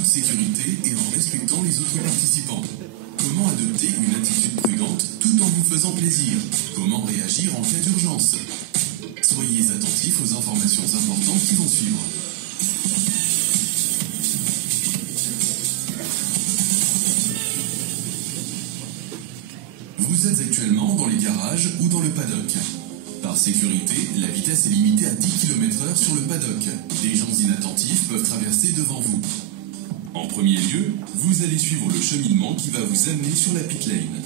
toute sécurité et en respectant les autres participants. Comment adopter une attitude prudente tout en vous faisant plaisir? Comment réagir en cas d'urgence? Soyez attentifs aux informations importantes qui vont suivre. Vous êtes actuellement dans les garages ou dans le paddock. Par sécurité, la vitesse est limitée à 10 km/h sur le paddock. Des gens inattentifs peuvent traverser devant vous. En premier lieu, vous allez suivre le cheminement qui va vous amener sur la pit lane.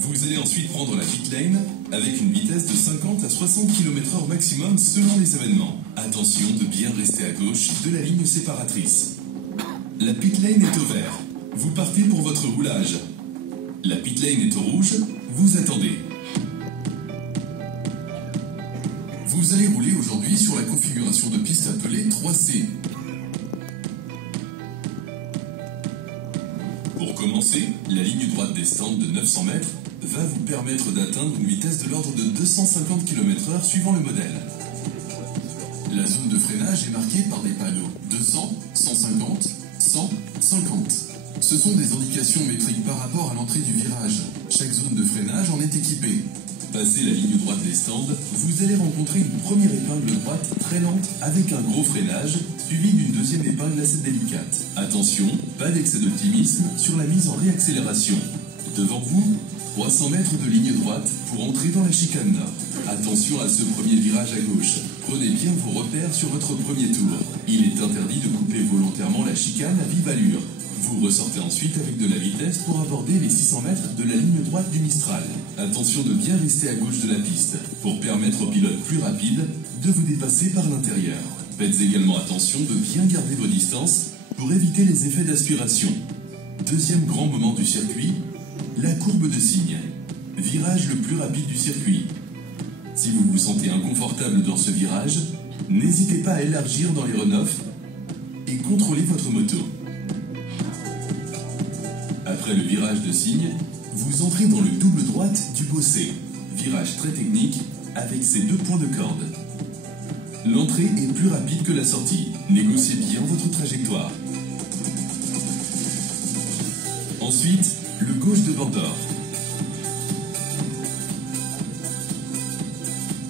Vous allez ensuite prendre la pit lane avec une vitesse de 50 à 60 km/h maximum selon les événements. Attention de bien rester à gauche de la ligne séparatrice. La pit lane est au vert. Vous partez pour votre roulage. La pit lane est au rouge. Vous attendez. Vous allez rouler aujourd'hui sur la configuration de piste appelée 3C. Pour commencer, la ligne droite des stands de 900 mètres va vous permettre d'atteindre une vitesse de l'ordre de 250 km/h suivant le modèle. La zone de freinage est marquée par des panneaux 200, 150, 100, 50. Ce sont des indications métriques par rapport à l'entrée du virage. Chaque zone de freinage en est équipée. Passez la ligne droite des stands, vous allez rencontrer une première épingle droite très lente avec un gros freinage, suivi d'une deuxième épingle assez délicate. Attention, pas d'excès d'optimisme sur la mise en réaccélération. Devant vous, 300 mètres de ligne droite pour entrer dans la chicane nord. Attention à ce premier virage à gauche. Prenez bien vos repères sur votre premier tour. Il est interdit de couper volontairement la chicane à vive allure. Vous ressortez ensuite avec de la vitesse pour aborder les 600 mètres de la ligne droite du Mistral. Attention de bien rester à gauche de la piste pour permettre aux pilotes plus rapides de vous dépasser par l'intérieur. Faites également attention de bien garder vos distances pour éviter les effets d'aspiration. Deuxième grand moment du circuit, la courbe de cygne. Virage le plus rapide du circuit. Si vous vous sentez inconfortable dans ce virage, n'hésitez pas à élargir dans les runoffs et contrôlez votre moto. Après le virage de cygne, vous entrez dans le double droite du Bossé. Virage très technique avec ses 2 points de corde. L'entrée est plus rapide que la sortie. Négociez bien votre trajectoire. Ensuite, le gauche de Bandor.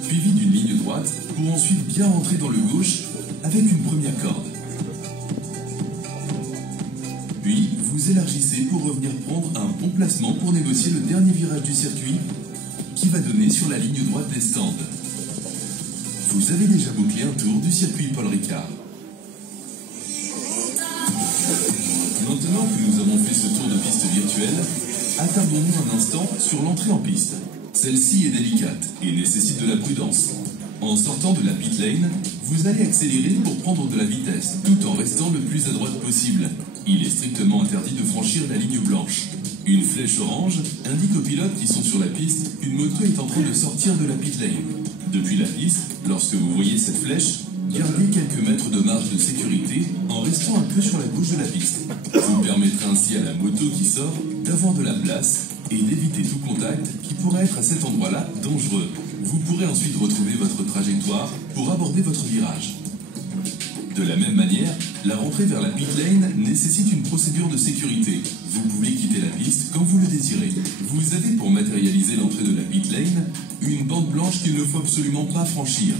Suivi d'une ligne droite pour ensuite bien rentrer dans le gauche avec une première corde. Puis, vous élargissez pour revenir prendre un bon placement pour négocier le dernier virage du circuit qui va donner sur la ligne droite des stands. Vous avez déjà bouclé un tour du circuit Paul Ricard. Maintenant que nous avons fait ce tour de piste virtuelle, attardons-nous un instant sur l'entrée en piste. Celle-ci est délicate et nécessite de la prudence. En sortant de la pit lane, vous allez accélérer pour prendre de la vitesse, tout en restant le plus à droite possible. Il est strictement interdit de franchir la ligne blanche. Une flèche orange indique aux pilotes qui sont sur la piste qu'une moto est en train de sortir de la pit lane. Depuis la piste, lorsque vous voyez cette flèche, gardez quelques mètres de marge de sécurité en restant un peu sur la gauche de la piste. Vous permettrez ainsi à la moto qui sort d'avoir de la place et d'éviter tout contact qui pourrait être à cet endroit-là dangereux. Vous pourrez ensuite retrouver votre trajectoire pour aborder votre virage. De la même manière, la rentrée vers la pit lane nécessite une procédure de sécurité. Vous pouvez quitter la piste quand vous le désirez. Vous avez pour matérialiser l'entrée de la pit lane une bande blanche qu'il ne faut absolument pas franchir.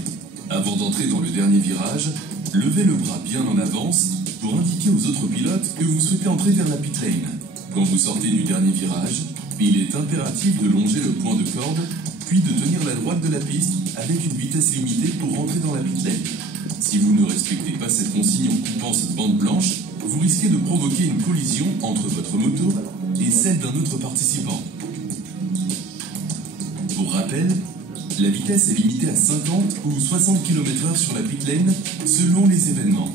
Avant d'entrer dans le dernier virage, levez le bras bien en avance pour indiquer aux autres pilotes que vous souhaitez entrer vers la pit lane. Quand vous sortez du dernier virage, il est impératif de longer le point de corde, puis de tenir la droite de la piste avec une vitesse limitée pour rentrer dans la pit lane. Si vous ne respectez pas cette consigne en coupant cette bande blanche, vous risquez de provoquer une collision entre votre moto et celle d'un autre participant. Pour rappel, la vitesse est limitée à 50 ou 60 km/h sur la pit lane selon les événements.